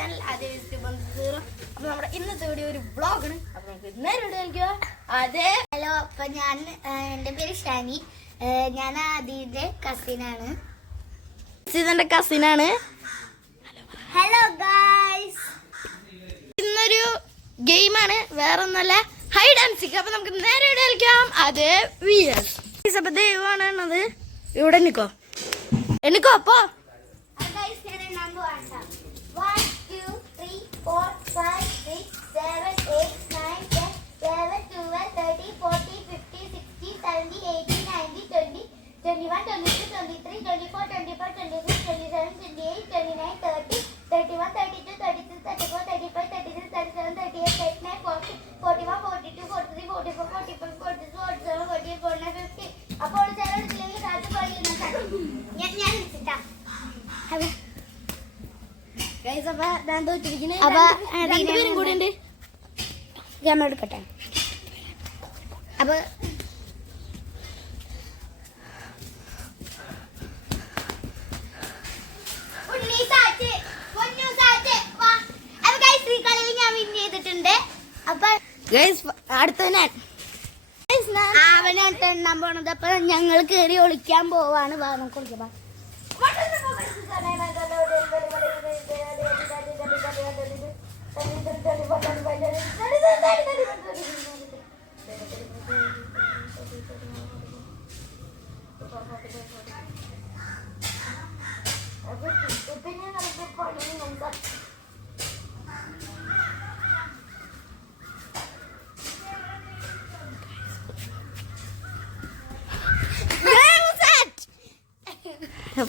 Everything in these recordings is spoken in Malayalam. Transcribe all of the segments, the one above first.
ചാനൽ അപ്പൊ നമ്മുടെ ഇന്നത്തെ വീഡിയോ ഒരു വ്ളോഗാണ്. അപ്പൊ നമുക്ക് നേരെ കളിക്കുക. അതെ, ഹലോ. അപ്പൊ ഞാൻ എൻ്റെ പേര് ഷാനി. ഞാൻ ആദിയുടെ കസിനാണ്. ഇതെന്റെ കസിനാണ്. Hello guys. ഇന്നൊരു ഗെയിമാണ്, വേറെ ഒന്നല്ല, ഹൈഡ് ആൻഡ് സീക്ക്. അപ്പൊ നമുക്ക് നേരെ കളിക്കാം. അതെ അപ്പൊ ദൈവമാണ് എന്നത്. ഇവിടെ നിക്കോ അപ്പൊ 1 2 3 4 5 6 7 8 9 10 11 12 13 14 15 16 17 18 19 20 21 22 23 24 25 26 27 28 29 30 31 32 33 34 35 36 37 38 39 40 41 42 43 44 45 46 47 48 49 50. അപ്പോൾ ചേർന്നില്ലെങ്കിൽ സാറ്റ് പറയുന്ന ഞാൻ വിളിച്ചിട്ടാ. രണ്ടുപേരും കൂടി ഉണ്ട്. ക്യാമറ എടുക്കട്ടെ. അപ്പൊ ഞാൻ വിൻ ചെയ്തിട്ടുണ്ട്. അപ്പൊ അടുത്ത അവനാണ് എണ്ണാൻ പോണത്. അപ്പൊ ഞങ്ങൾ കേറി ഒളിക്കാൻ പോവാണ്. നമുക്ക് ഒളിക്കാം.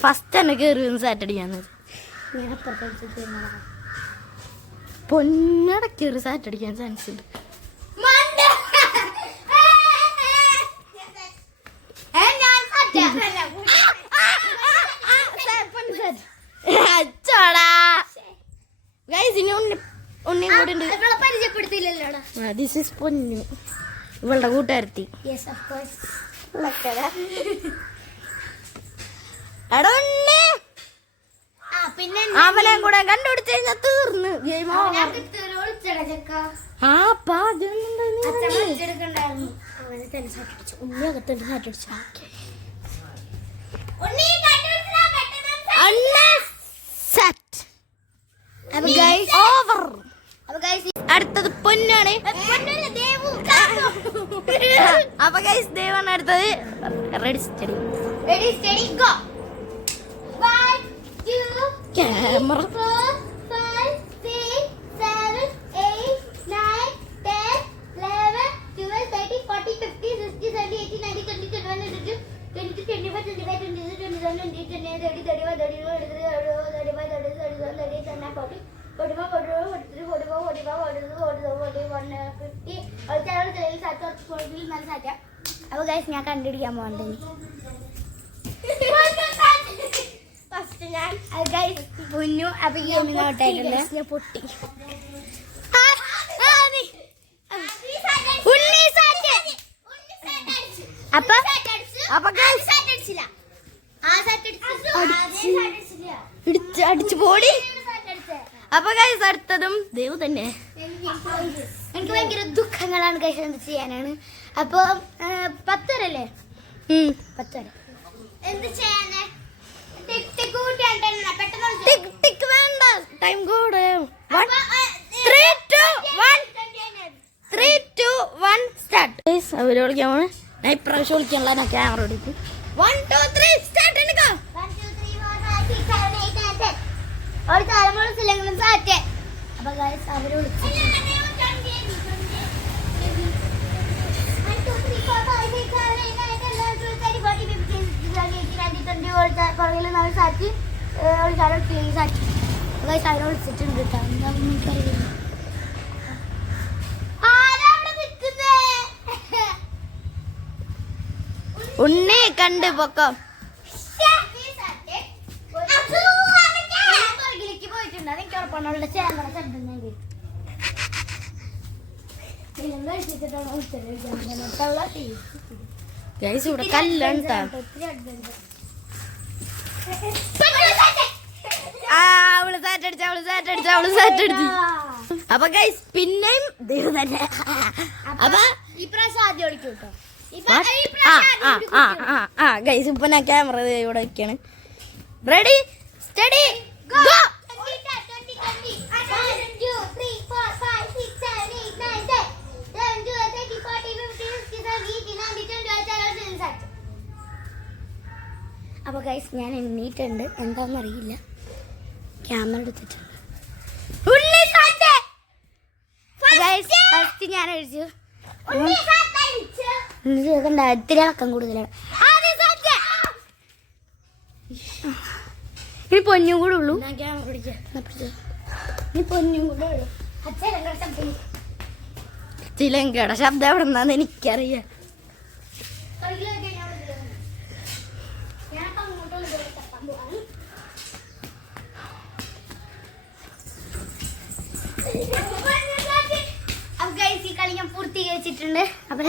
ഫസ്റ്റ് തന്നെ കയറി സാറ്റ് അടിക്കാന്നത്. പൊന്നടക്കേറി സാറ്റ് അടിക്കാൻ ചാൻസ് ഉണ്ട്. ദിസ് ഈസ് പൊന്നു, ഇവളുടെ കൂട്ടുകാരത്തി. പിന്നെ അവനെ കൂടെ കണ്ടുപിടിച്ച് കഴിഞ്ഞാൽ തീർന്ന് ഗെയിം. അടുത്തത് പൊന്നാണ്. അപ്പൊ ഗൈസ് ദേവാണ് അടുത്തത്. Ready steady go. ക്യാമറ 4 5 6 7 8 9 10 11 12 13 14 15 16 17 18 19 20 21 22 23 24 25 26 27 28 29 30 31 32 33 35 36 37 38 40 41 42 43 44 45 46 47 50. അപ്പൊ ഗൈസ് ഞാൻ കണ്ടുപിടിക്കാൻ പോകണ്ടത്. പൊന്നു അപ്പൊ ഗെയിമിനോട്ടായിട്ടുണ്ട്. പൊട്ടി അടിച്ചു പോടി. അപ്പൊ ഗൈസ് അടുത്തതും ദേവ് തന്നെ. എനിക്ക് ഭയങ്കര ദുഃഖങ്ങളാണ് ഗൈസ്. എന്ത് ചെയ്യാനാണ്. അപ്പൊ 10 വരല്ലേ? 10 വരെ എന്ത് ചെയ്യാന്? ടൈം കൂടെ 3 2 1 സ്റ്റാർട്ട്. അവര് വിളിക്കാൻ ഞാൻ ഇപ്രാവശ്യം വിളിക്കാനുള്ള ക്യാമറ എടുക്കും. 1 2 3 സ്റ്റാർട്ട്. ഒരു തലമുറ സാറ്റ്. അപ്പൊ ഗൈസ് അവര് വിളിച്ചു. വിളിച്ചിട്ടുണ്ട് കേട്ടോ. ഉണ്ണി കണ്ട് പൊക്കം. പോയിട്ടുണ്ട്. എനിക്ക് ഉറപ്പാണ് ചേർന്ന ശബ്ദം. ഗൈസ് ഇവിടെ കല്ലാണ്. അവള് സാറ്റ് അപ്പൊ ഗൈസ് പിന്നെയും ദൈവം തന്നെ. അപ്പൊ ഇപ്രാവശ്യം ആദ്യം ഓടിക്കും കേട്ടോ. ഗൈസ് ഇപ്പൊ ഞാൻ ക്യാമറ ഇവിടെ വെക്കാണ്. Ready steady go. അപ്പൊ ഗൈസ് ഞാൻ എണ്ണീറ്റുണ്ട്, എന്താന്നറിയില്ല, ക്യാമറ എടുത്തിട്ടുണ്ട്. ഫസ്റ്റ് ഞാൻ അഴിച്ചു. കണ്ട ഇത്തിരി ഇളക്കം കൂടുതലാണ്. ഇനി പൊന്നും കൂടെ ഉള്ളൂ. ക്യാമറ പിടിക്കാം. ഇനി പൊന്നും കൂടെ ഉള്ളൂ. ചിലങ്കയുടെ ശബ്ദം എവിടെ നിന്നാന്ന് എനിക്കറിയാം. ഈ കളി ഞാൻ പൂർത്തീകരിച്ചിട്ടുണ്ട്. അപ്പൊ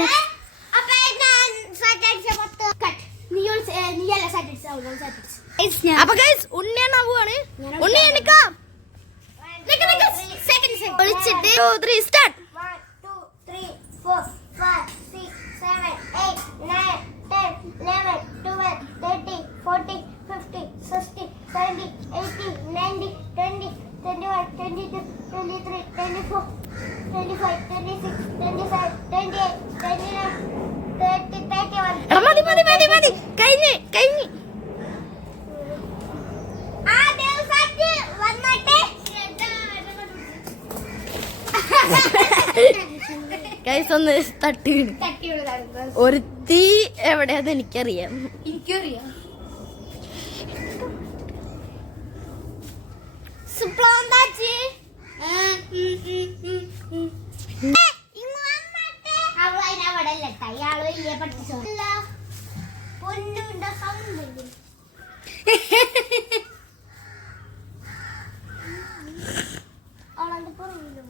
അപ്പൊ ഗൈസ് ഉണ്ണിയാണ് പോവാണ്. ഉണ്ണി എടുക്കാം. വിളിച്ചിട്ട് 2 3 സ്റ്റാർട്ട്. 1 2 3 4 5 6 7 8 9 10 11 12 13 14 15 16 17 18 19 20 21 22 23 24 25 26 27 28 29 30 31. എടാ മതി കഴിഞ്ഞ് ആ ദിവസത്തെ വന്നട്ടെ. ഗൈസ് ഒന്ന് തട്ടി വീണ്. ഒരു തീ എവിടെയാന്ന് എനിക്കറിയാം. സുപ്ലാന്താച്ചി അയാള് വലിയ പഠിച്ചോ പൊന്നുണ്ട സൗണ്ട്. അവളെന്റെ പുറകിലുണ്ടോ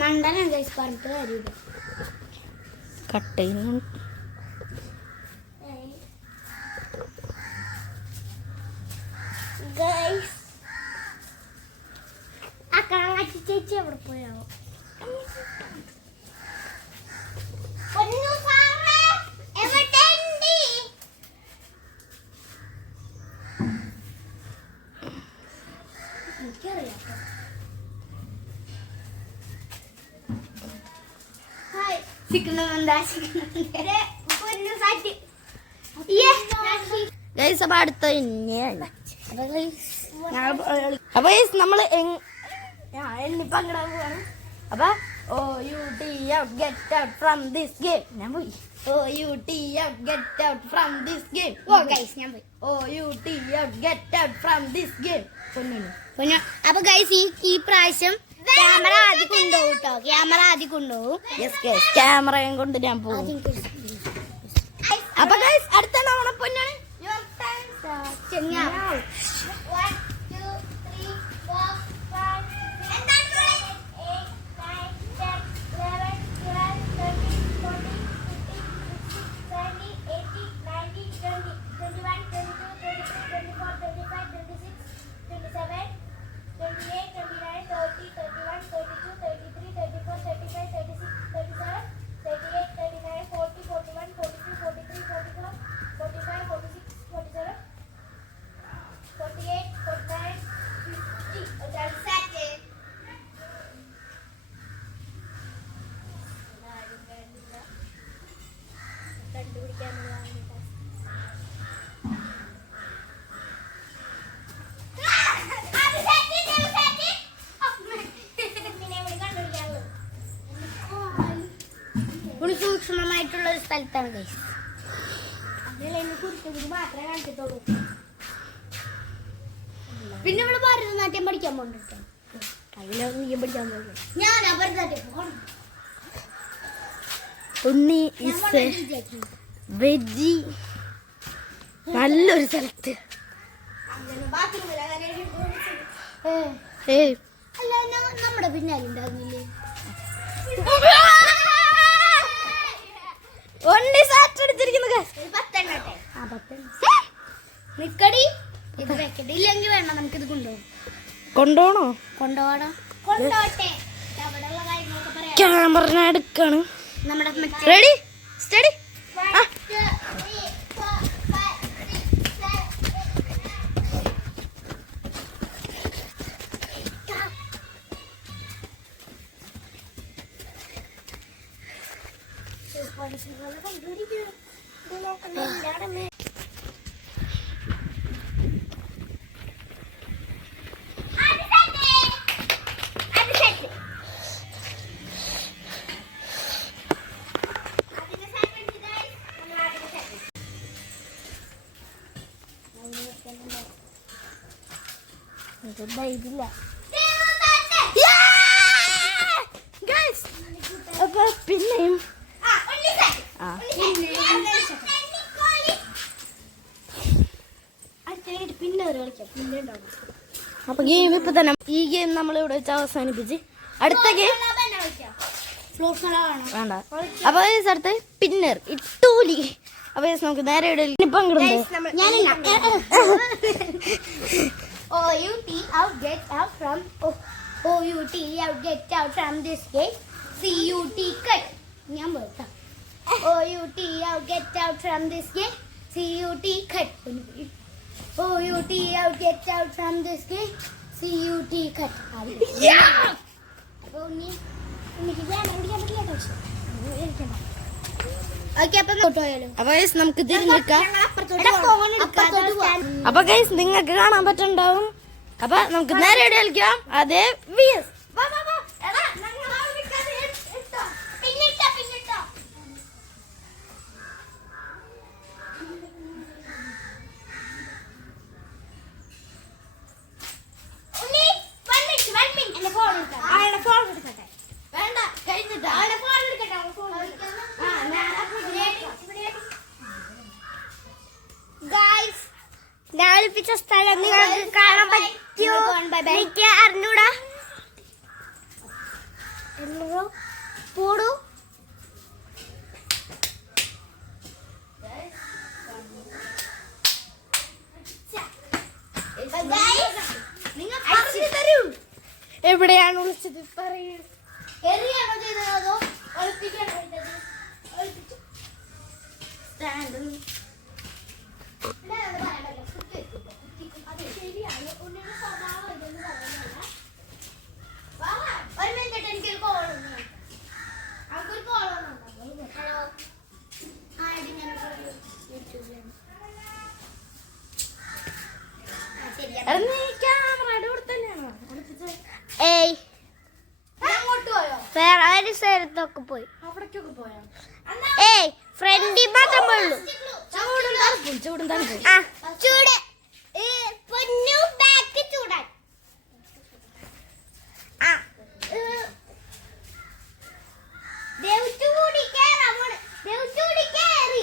മണ്ടനം ഗൈസ് പറഞ്ഞിട്ട് കാര്യമില്ല. കട്ട് ചെയ്യുന്നു. ഗൈസ് ആ കാണാച്ചി ചേച്ചി എവിടെ പോയാവോ? പൊന്നു സാറേ എവിടെയുണ്ട്? എനിക്കറിയാം. ഹായ് സിക്കണമെന്താ പൊന്നു സാറ്റി. ഗൈസ് അപ്പൊ അടുത്ത ഇനിയാണ്. അപ്പൊ ഗൈസ് നമ്മള് എണ്ണി പങ്കിടാൻ പോവാണ്. അപ്പൊ OUT out get out from this game. ഞാൻ പോയി. OUT out get out from this game. Oh guys ഞാൻ പോയി. OUT out get out from this game. പൊന്നു അപ്പൊ ഗൈസ് ഈ പ്രാവശ്യം ക്യാമറ ആദ്യം കൊണ്ടുപോകും കേട്ടോ. ക്യാമറ ആദ്യം കൊണ്ടുപോകും. യെസ് ഗൈസ് ക്യാമറയും കൊണ്ട് ഞാൻ പോകും. അപ്പൊ ഗൈസ് അടുത്ത തവണ പൊന്നാണ്. ചെങ്ങാ സൂക്ഷ്മമായിട്ടുള്ള ഒരു സ്ഥലത്താണ് ഗൈസ്. മാത്രമേ കാണിച്ചിട്ടുള്ളൂ. പിന്നെ ഇവിടെ ഭരതനാട്യം പഠിക്കാൻ പോകണ്ടോ? അതിലൊന്നും നീ പഠിക്കാൻ പോകുന്നു. ഞാൻ ഭരതനാട്യം പോകണം. ഉണ്ണി ഇസ് വെജി നല്ലൊരു സ്ഥലത്ത്. അല്ല നമ്മുടെ പിന്നാലെ ഉണ്ടാകുന്നില്ലേ? ഉണ്ണി സാറ്റ് എടുത്തിരിക്കുന്നു. നിക്കടി ഇത് വെക്കട്ടെ, ഇല്ലെങ്കിൽ വേണം നമുക്കിത് കൊണ്ടുപോകും. കൊണ്ടുപോകണോ? കൊണ്ടുപോകണം, കൊണ്ടോട്ടെ. അവിടെയുള്ള കാര്യങ്ങളൊക്കെ പറയാം. ക്യാമറ എടുക്കാണ്. നമ്മുടെ റെഡി സ്റ്റഡി. ഇതില്ല. അപ്പൊ പിന്നെയും പിന്നെ ഒരു കളിക്കാം, പിന്നെ ഉണ്ടാവും. അപ്പൊ ഗെയിം ഇപ്പൊ തന്നെ ഈ ഗെയിം നമ്മൾ ഇവിടെ വെച്ച് അവസാനിപ്പിച്ച് അടുത്ത ഗെയിം വേണ്ട. അപ്പൊ അടുത്ത് പിന്നർ ഇട്ടൂലി. അപ്പൊ നമുക്ക് നേരെ ഇവിടെ ഇപ്പൊ out, get out from OUT, out, get out from this gate. CUT cut. ഞാൻ പോട്ടാ. OUT out, get out from this gate. CUT cut. OUT out, get out from this gate. CUT cut. അപ്പോൾ എനിക്ക് വേണം ഓക്കെ. അപ്പൊ ഗൈസ് നമുക്ക് തിരിഞ്ഞിക്കാം. അപ്പൊ ഗൈസ് നിങ്ങൾക്ക് കാണാൻ പറ്റുന്നുണ്ടാവും. അപ്പൊ നമുക്ക് നേരെ ഇവിടെ കളിക്കാം. അതേ VS. വേണ്ട കഴിഞ്ഞിട്ടാ ഞാൻ ഒളിപ്പിച്ച സ്ഥലം നിങ്ങൾക്ക് കാണാൻ പറ്റുമോ? എനിക്ക് അറിഞ്ഞൂടാ. പോടൂ. എവിടെയാണ് വിളിച്ചത് പറയൂ. എറിയാണോ ചെയ്തത് അതോ ഒളിപ്പിക്കാണോ ചെയ്തത്? ഒളിപ്പിച്ചു. അത് ശരിയാണ്. ഉണ്ണിയുടെ സ്വഭാവം ഇതെന്ന് പറയുന്നില്ല. ഒരു മിനിറ്റ്, എനിക്കൊരു കോൾ വന്നു. അവർക്കൊരു കോൾ വന്നു. ഹലോ. ആ ഇത് ഞാൻ യൂട്യൂബിലാണ്. ക്യാമറയുടെ കൂടെ തന്നെയാണോ? ഏയ് അങ്ങോട്ട് പോയോ? വേറെ ഒരു സ്ഥലത്തൊക്കെ പോയി. അവിടേക്കൊക്കെ പോയോ? ഏയ് ഫ്രണ്ടിൽ മാത്രം പോയുള്ളൂ. ചൂടും തണുപ്പും. ആ ചൂട് പൊന്നു ബാക്ക് ചൂടാൻ. ആ ദേവച്ചൂടി കേറാമോള്. ദേവച്ചൂടി കേറി.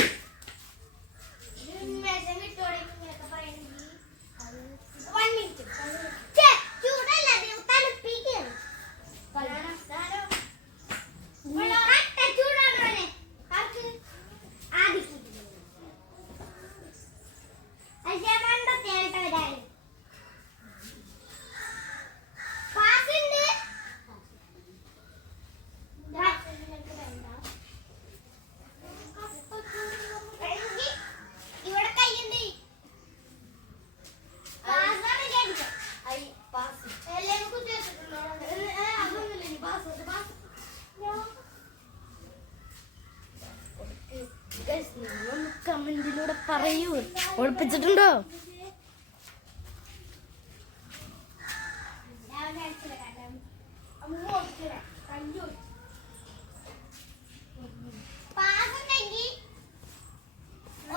മെസ്സേജ് കിട്ടോടെ ഇങ്ങനെയൊക്കെ പറയണെങ്കിൽ 1 മിനിറ്റ്. ചൂടല്ല ദേവ് തണുപ്പിക്കുക. ചൂടാണ് ആർക്ക് ആദിക്ക്. ഇവിടെ കയ്യുണ്ട്. കമന്റിലൂടെ പറയൂ. ഒളിപ്പിച്ചിട്ടുണ്ടോ?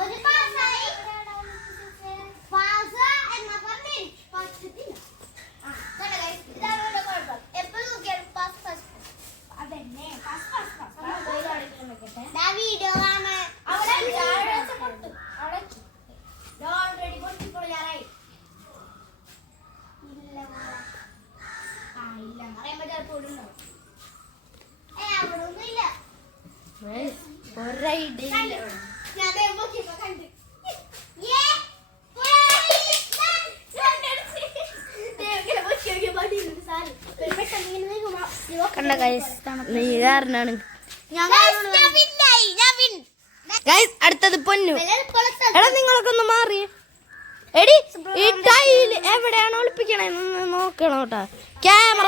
ഒരു പാസ്സായി. പാസ് എന്നാ പറഞ്ഞു ഇതാണ് കുഴപ്പം. എപ്പോഴും നോക്കിയാലും പാസ് അതന്നെ വീഡിയോ ആണ്. ഓൾറെഡി പൊട്ടിപ്പൊളിയാറായി. ഇല്ല ഇല്ല പറയുമ്പോ ചിലപ്പോൾ ഉണ്ടാവും. അവിടെ ഒന്നും ഇല്ല. ഒരൈഡിയ ഞാൻ നോക്കിയപ്പോ കണ്ടു. കണ്ട ഗൈസ് നീ കാരണാണ് ഗൈസ്. അടുത്തത് പൊന്നു. എടാ നിങ്ങളൊക്കെ ഒന്ന് മാറി എടി. ഈ ടൈല് എവിടെയാണ് ഒളിപ്പിക്കണേന്ന് നോക്കണം കേട്ടാ. ക്യാമറ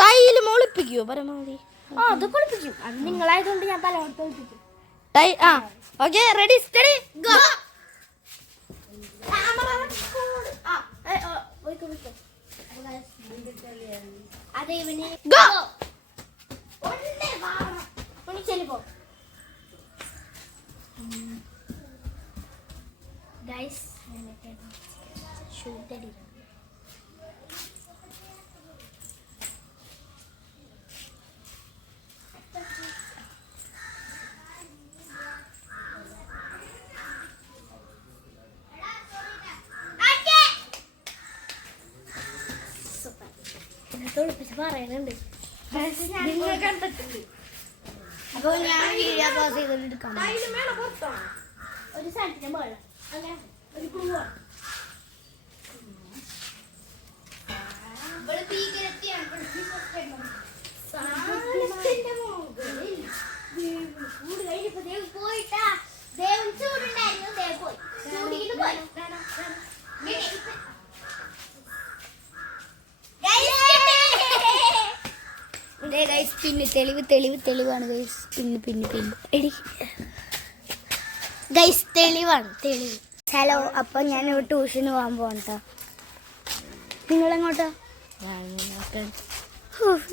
ടൈല് ഒളിപ്പിക്കുവോ പരമാവധി? അത് കുളിപ്പിക്കും. അത് നിങ്ങളായതുകൊണ്ട് ഞാൻ പലവട്ടം ഒളിപ്പിക്കും. Okay ready steady go. അതെ ഇവന് ഗോ. ചെല്ലിപ്പോ ഗൈസ് ഷൂട്ട് അടി. പറയുന്നുണ്ട് അപ്പൊ ഞാൻ വീഡിയോ പോസ് ചെയ്തെടുക്കാം. ഒരു സ്ഥലത്തിന്റെ മുകളിൽ അങ്ങനെ ഒരു ക്ലൂ ആണ്. പോയിട്ടാ ദേവൻ ചൂടുണ്ടായിരുന്നു. ദേവ് പോയി ചൂടിയിട്ട് പോയി. തെളിവാണ് ഗൈസ്. പിന്നെ എടി ഗൈസ് തെളിവാണ് തെളിവ്. ഹലോ, അപ്പൊ ഞാൻ ട്യൂഷന് പോകാൻ പോകട്ടോ. നിങ്ങളെങ്ങോട്ടാ?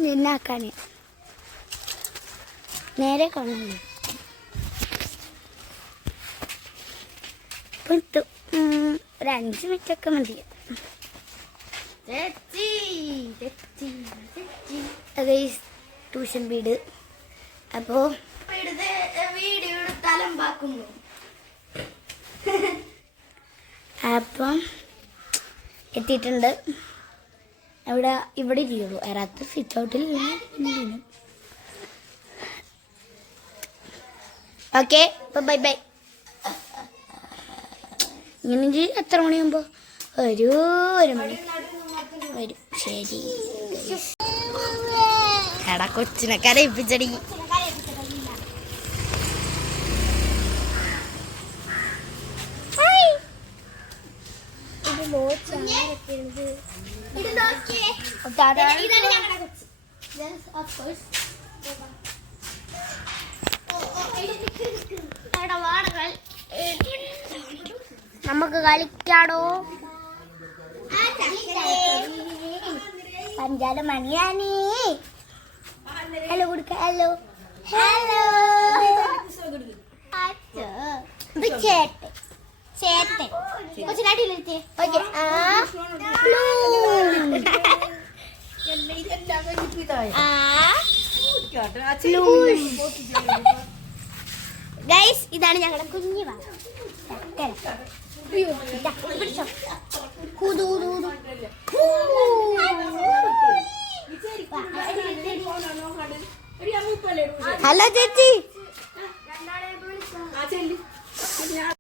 നിന്നാക്കാന് നേരെ കാണുന്നു. ഒരു 5 മിനിറ്റൊക്കെ മതി. ട്യൂഷൻ വീട്. അപ്പോ വീഡിയോ തലമ്പാക്കുന്നു. അപ്പം എത്തിയിട്ടുണ്ട്. ഇവിടെ ഇരിക്കുള്ളൂ. അതിനകത്ത് സിറ്റ് ഔട്ടിൽ ഓക്കെ. Bye bye. ഇങ്ങനെ എത്ര മണിയാകുമ്പോ ഒരു മണി വരും. ശരി. എടാ കൊച്ചിനെ കരയിപ്പിച്ചടി. നമുക്ക് കളിക്കാടോ. പഞ്ചാല മണിയാണി. ഹലോ കൊടുക്ക. ഹലോ ചേട്ടൻ കൊച്ചിനാട്ടിലെത്തിയേ. ഓക്കെ. ഗൈസ് ഇതാണ് ഞങ്ങളുടെ കുഞ്ഞു പിടിച്ചോ. ഹലോ ചേച്ചി.